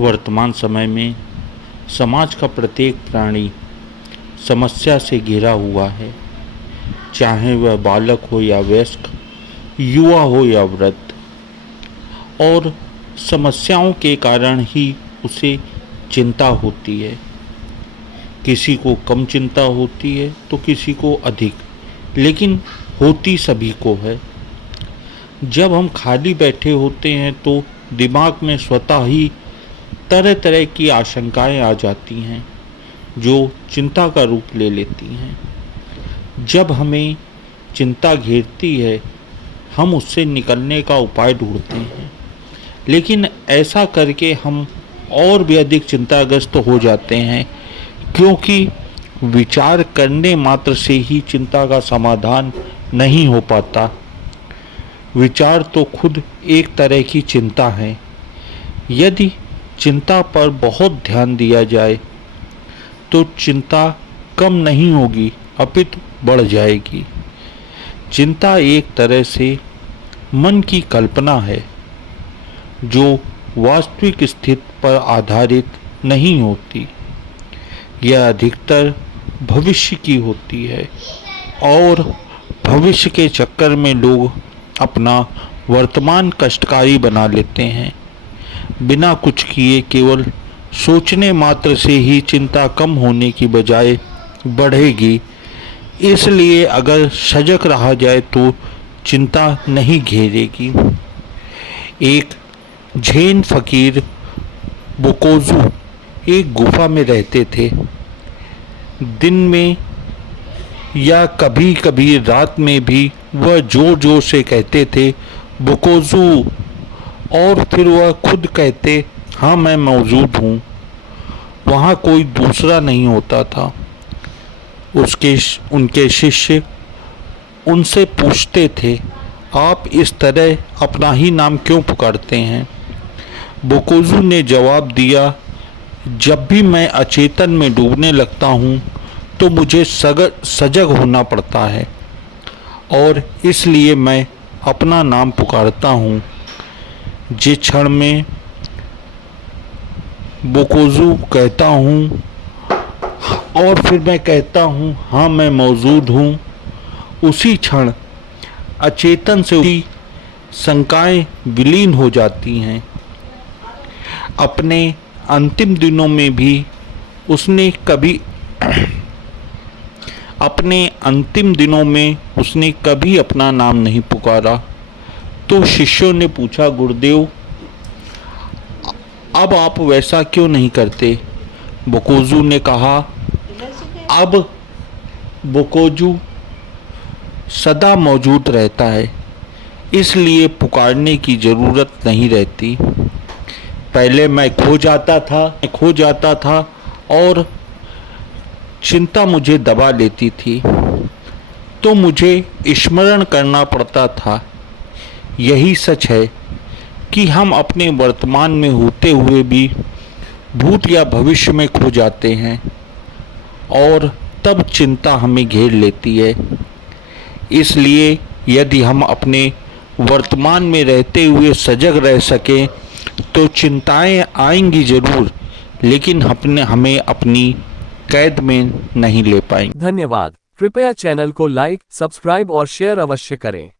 वर्तमान समय में समाज का प्रत्येक प्राणी समस्या से घिरा हुआ है, चाहे वह बालक हो या वयस्क, युवा हो या वृद्ध। और समस्याओं के कारण ही उसे चिंता होती है। किसी को कम चिंता होती है तो किसी को अधिक, लेकिन होती सभी को है। जब हम खाली बैठे होते हैं तो दिमाग में स्वतः ही तरह तरह की आशंकाएं आ जाती हैं जो चिंता का रूप ले लेती हैं। जब हमें चिंता घेरती है हम उससे निकलने का उपाय ढूंढते हैं, लेकिन ऐसा करके हम और भी अधिक चिंताग्रस्त हो जाते हैं, क्योंकि विचार करने मात्र से ही चिंता का समाधान नहीं हो पाता। विचार तो खुद एक तरह की चिंता है। यदि चिंता पर बहुत ध्यान दिया जाए तो चिंता कम नहीं होगी अपितु बढ़ जाएगी। चिंता एक तरह से मन की कल्पना है जो वास्तविक स्थिति पर आधारित नहीं होती। यह अधिकतर भविष्य की होती है और भविष्य के चक्कर में लोग अपना वर्तमान कष्टकारी बना लेते हैं। बिना कुछ किए केवल सोचने मात्र से ही चिंता कम होने की बजाय बढ़ेगी। इसलिए अगर सजग रहा जाए तो चिंता नहीं घेरेगी। एक जैन फकीर बोकोजू एक गुफा में रहते थे। दिन में या कभी कभी रात में भी वह जोर जोर से कहते थे बोकोजू, और फिर वह खुद कहते हाँ मैं मौजूद हूँ। वहाँ कोई दूसरा नहीं होता था। उनके शिष्य उनसे पूछते थे आप इस तरह अपना ही नाम क्यों पुकारते हैं। बोकोजू ने जवाब दिया जब भी मैं अचेतन में डूबने लगता हूँ तो मुझे सजग होना पड़ता है और इसलिए मैं अपना नाम पुकारता हूँ। जिस क्षण में बोकोजू कहता हूँ और फिर मैं कहता हूँ हाँ मैं मौजूद हूँ, उसी क्षण अचेतन से उसी शंकाएं विलीन हो जाती हैं। अपने अंतिम दिनों में भी उसने कभी अपना नाम नहीं पुकारा। तो शिष्यों ने पूछा गुरुदेव अब आप वैसा क्यों नहीं करते। बोकोजू ने कहा अब बोकोजू सदा मौजूद रहता है, इसलिए पुकारने की ज़रूरत नहीं रहती। पहले मैं खो जाता था और चिंता मुझे दबा लेती थी तो मुझे स्मरण करना पड़ता था। यही सच है कि हम अपने वर्तमान में होते हुए भी भूत या भविष्य में खो जाते हैं और तब चिंता हमें घेर लेती है। इसलिए यदि हम अपने वर्तमान में रहते हुए सजग रह सकें तो चिंताएं आएंगी जरूर, लेकिन हमें अपनी कैद में नहीं ले पाएंगे। धन्यवाद। कृपया चैनल को लाइक, सब्सक्राइब और शेयर अवश्य करें।